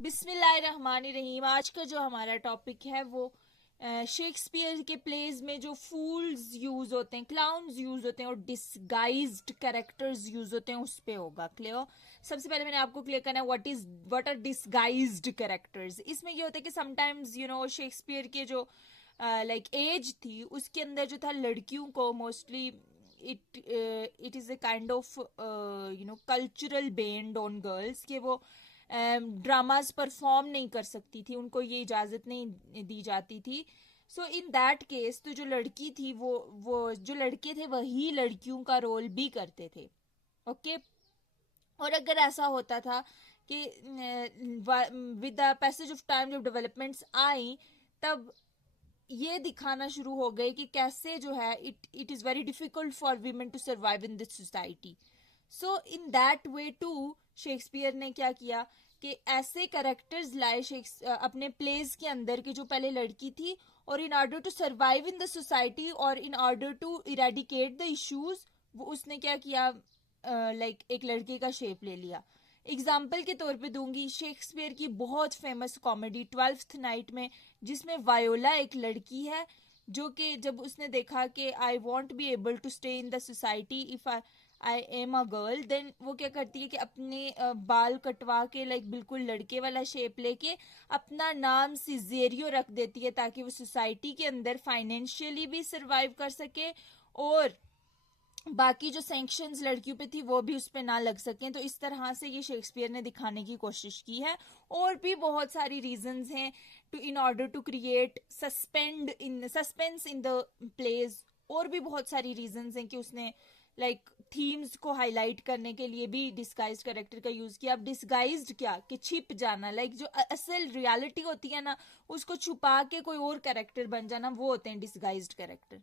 बिस्मिल्लाहिर्रहमानिर्रहीम। आज का जो हमारा टॉपिक है वो शेक्सपियर के प्लेज में जो फूल्स यूज होते हैं, क्लाउन्स यूज होते हैं और डिसगाइज्ड कैरेक्टर्स यूज होते हैं उस पे होगा क्लियर। सबसे पहले मैंने आपको क्लियर करना है व्हाट आर डिसगाइज्ड कैरेक्टर्स। इसमें ये होता है कि समटाइम्स शेक्सपियर के जो एज थी उसके अंदर जो था लड़कियों को mostly it is a kind of cultural bend on girls कि वो ड्रामाज परफॉर्म नहीं कर सकती थी, उनको ये इजाजत नहीं दी जाती थी। सो इन दैट केस तो जो लड़की थी वो जो लड़के थे वही लड़कियों का रोल भी करते थे। ओके और अगर ऐसा होता था कि with the passage of time जब डेवलपमेंट्स आई तब ये दिखाना शुरू हो गए कि कैसे जो है it is very difficult for women to survive in this society. So in that way to Shakespeare ने क्या किया कि ऐसे कैरेक्टर्स लाए अपने प्लेस के अंदर की जो पहले लड़की थी और in order to survive in the society और in order to eradicate the issues वो उसने क्या किया एक लड़के का शेप ले लिया। एग्जाम्पल के तौर पे दूंगी शेक्सपियर की बहुत फेमस कॉमेडी ट्वेल्थ नाइट में, जिसमें वायोला एक लड़की है जो कि जब उसने देखा कि I won't be able to stay in the society if I am a girl, then वो क्या करती है कि अपने बाल कटवा के बिल्कुल लड़के वाला शेप लेके अपना नाम सिजेरियो रख देती है ताकि वो सोसाइटी के अंदर फाइनेंशियली भी सरवाइव कर सके और बाकी जो सैंक्शंस लड़कियों पे थी वो भी उस पर ना लग सकें। तो इस तरह से ये शेक्सपियर ने दिखाने की कोशिश की है। और भी बहुत सारी रीजंस हैं to in order to create suspense in the plays. और भी बहुत सारी रीजंस हैं कि उसने थीम्स को हाईलाइट करने के लिए भी डिस्गाइज्ड कैरेक्टर का यूज किया। अब डिस्गाइज्ड क्या कि छिप जाना, जो असल रियलिटी होती है ना उसको छुपा के कोई और कैरेक्टर बन जाना, वो होते हैं डिस्गाइज्ड कैरेक्टर।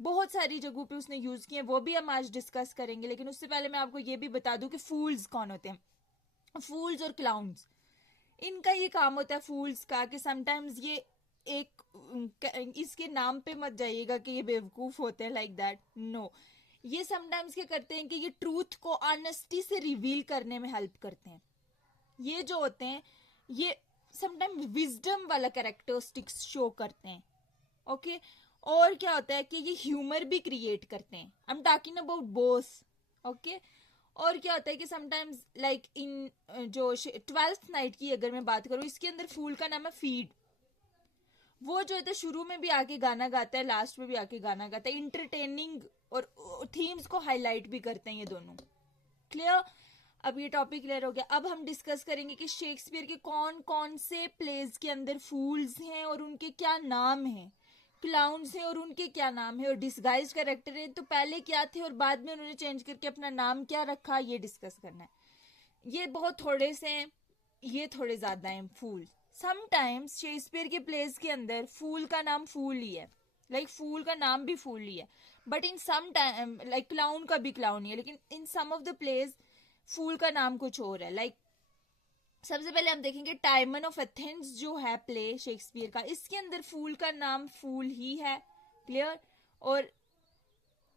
बहुत सारी जगहों पे उसने यूज किए, वो भी हम आज डिस्कस करेंगे। लेकिन उससे पहले मैं आपको ये भी बता दूं कि फूल्स कौन होते हैं। फूल्स और क्लाउन्स, इनका ये काम होता है फूल्स का कि समटाइम्स ये इसके नाम पे मत जाइएगा कि ये बेवकूफ होते हैं लाइक दैट, नो। ये समटाइम्स क्या करते हैं कि ये ट्रूथ को ऑनेस्टी से रिवील करने में हेल्प करते हैं। ये जो होते हैं ये समटाइम्स विजडम वाला कैरेक्टरिस्टिक्स शो करते हैं। ओके और क्या होता है कि ये ह्यूमर भी क्रिएट करते हैं। I am talking about both. Okay और क्या होता है कि समटाइम्स इन जो ट्वेल्थ नाइट की अगर मैं बात करूं, इसके अंदर फूल का नाम है फीड। वो जो है शुरू में भी आके गाना गाता है, लास्ट में भी आके गाना गाता है। इंटरटेनिंग और थीम्स को हाईलाइट भी करते हैं ये दोनों। क्लियर? अब ये टॉपिक क्लियर हो गया। अब हम डिस्कस करेंगे कि शेक्सपियर के कौन कौन से प्लेज के अंदर फूल्स हैं और उनके क्या नाम हैं, क्लाउन्स हैं और उनके क्या नाम है, और डिस्गाइज कैरेक्टर है तो पहले क्या थे और बाद में उन्होंने चेंज करके अपना नाम क्या रखा, ये डिस्कस करना है। ये बहुत थोड़े से हैं, ये थोड़े ज्यादा हैं फूल। समटाइम्स शेक्सपियर के प्लेस के अंदर फूल का नाम फूल ही है, फूल का नाम भी फूल ही है। But in some time clown का भी क्लाउन ही है, लेकिन in some of the place fool का नाम कुछ और है। सबसे पहले हम देखेंगे टाइमन ऑफ एथेंस जो है प्ले शेक्सपियर का, इसके अंदर फूल का नाम फूल ही है। क्लियर? और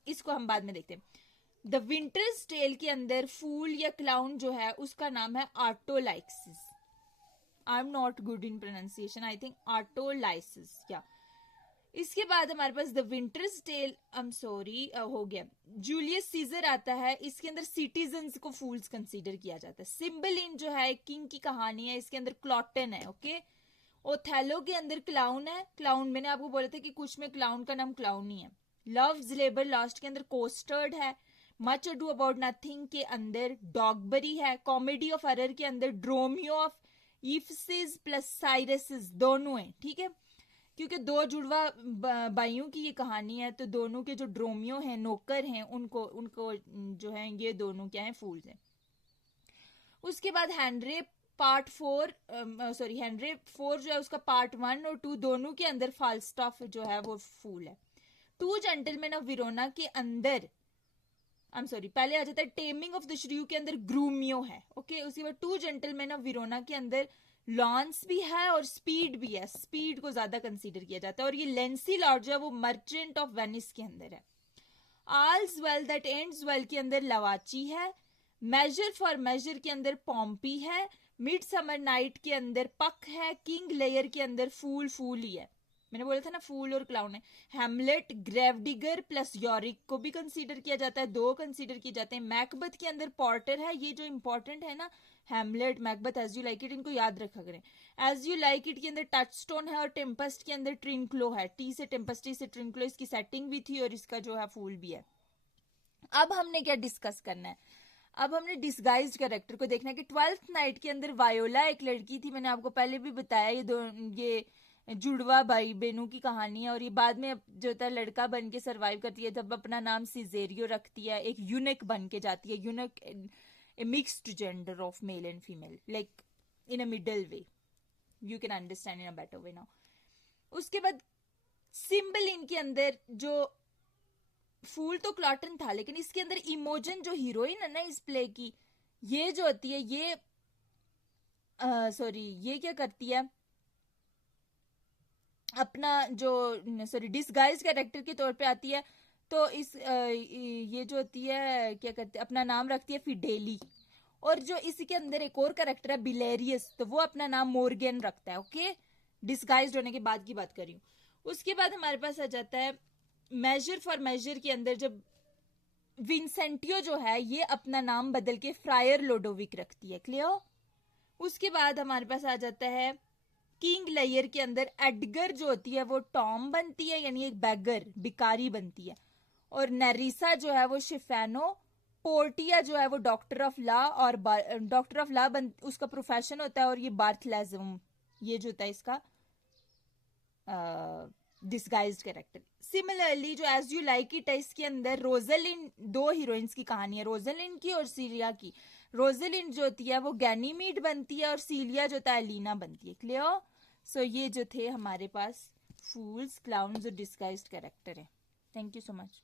इसको हम बाद में देखते हैं। द विंटर्स टेल के अंदर फूल या क्लाउन जो है उसका नाम है Autolycus. I am not good in pronunciation, I think Autolycus या। इसके बाद हमारे पास the Winter's Tale, I am sorry हो गया, जूलियस सीजर आता है। इसके अंदर सिटीजन्स को फूल्स कंसीडर किया जाता है। सिम्बलिन जो है किंग की कहानी है, इसके अंदर क्लॉटन है। ओके ओथेलो के अंदर क्लाउन है। क्लाउन मैंने आपको बोला था कि कुछ में क्लाउन का नाम क्लाउन ही है। लव्स लेबर लॉस्ट के अंदर कोस्टर्ड है। मच अडू अबाउट नथिंग के अंदर डॉगबरी है। कॉमेडी ऑफ अरर के अंदर ड्रोमियो ऑफ इफिसिस प्लस साइरसिस दोनों है। ठीक है क्योंकि दो जुड़वा भाइयों की ये कहानी है, तो दोनों के जो ड्रोमियो हैं, नौकर हैं, उनको उनको जो है ये दोनों क्या है, फूल्स हैं। उसके बाद हेनरी पार्ट 4 हेनरी 4 जो है उसका पार्ट 1 और 2 दोनों के अंदर फाल्स्टाफ जो है वो फूल है। टू जेंटलमैन ऑफ विरोना के अंदर पहले आ जाता है टेमिंग ऑफ द श्रीयू के अंदर ग्रूमियो है। ओके उसके बाद टू जेंटलमैन ऑफ विरोना के अंदर लॉन्स भी है और स्पीड भी है। स्पीड को ज्यादा कंसीडर किया जाता है। और ये लेंसी लॉर्ड जो है वो मर्चेंट ऑफ वेनिस के अंदर है। आल्स वेल दैट एंड्स वेल के अंदर लवाची है। मेजर फॉर मेजर के अंदर पॉम्पी है। मिड समर नाइट के अंदर पक है, किंग लेयर के अंदर फूल ही है। मैंने बोला था ना फूल और क्लाउन है। हैमलेट, ग्रेवडिगर प्लस यॉरिक को भी कंसीडर किया जाता है, दो कंसीडर किए जाते हैं। मैकबथ के अंदर पॉर्टर है, ये जो इंपॉर्टेंट है ना, Hamlet, Macbeth, as you like it, इनको याद रखा करें। एज यू लाइक इट के अंदर टचस्टोन है और टेम्पेस्ट के अंदर ट्रिंक्लो है। टी से टेम्पेस्ट, टी से ट्रिंक्लो, इसकी सेटिंग भी थी और इसका जो है फूल भी है। अब हमने क्या डिस्कस करना है, अब हमने डिस्गाइज्ड कैरेक्टर को देखना है कि 12th नाइट के अंदर वायोला एक लड़की थी, मैंने आपको पहले भी बताया, ये जुड़वा भाई बहनों की कहानी है और ये बाद में जो होता है लड़का बन के सर्वाइव करती है, जब अपना नाम सिजेरियो रखती है, एक यूनिक बन के जाती है। Unique A mixed gender of male and female, like in a middle way, you can understand in a better way now. उसके बाद सिंबल इनके अंदर जो फूल तो क्लॉटन था, लेकिन इसके अंदर इमोजन जो हीरोइन है ना इस प्ले की, ये जो होती है ये ये क्या करती है, अपना जो डिस्गाइज कैरेक्टर के तौर पे आती है। तो इस ये जो होती है क्या करते, अपना नाम रखती है फिडेली। और जो इसके अंदर एक और कैरेक्टर है बिलेरियस, तो वो अपना नाम मोर्गन रखता है। ओके, डिस्गाइज्ड होने के बाद की बात कर रही हूँ। उसके बाद हमारे पास आ जाता है मेजर फॉर मेजर के अंदर, जब विंसेंटियो जो है ये अपना नाम बदल के फ्रायर लोडोविक रखती है। क्लियर। उसके बाद हमारे पास आ जाता है किंग लेयर के अंदर एडगर जो होती है वो टॉम बनती है, यानी एक बैगर, भिकारी बनती है। और नेरिसा जो है वो शिफेनो, पोर्टिया जो है वो डॉक्टर ऑफ लॉ, और डॉक्टर ऑफ लॉ उसका प्रोफेशन होता है, और ये बार्थलेजम ये जो होता है इसका डिस्गाइज्ड कैरेक्टर। सिमिलरली जो एज यू लाइक इट है, इसके अंदर रोजलिन, दो हीरोइंस की कहानी है, रोजलिन की और सीलिया की। रोजलिन जो होती है वो गैनीमीड बनती है और सीलिया जो होता है लीना बनती है। क्लियर। सो ये जो थे हमारे पास फूल्स, क्लाउन्स और डिस्गाइज्ड कैरेक्टर है। Thank you so much.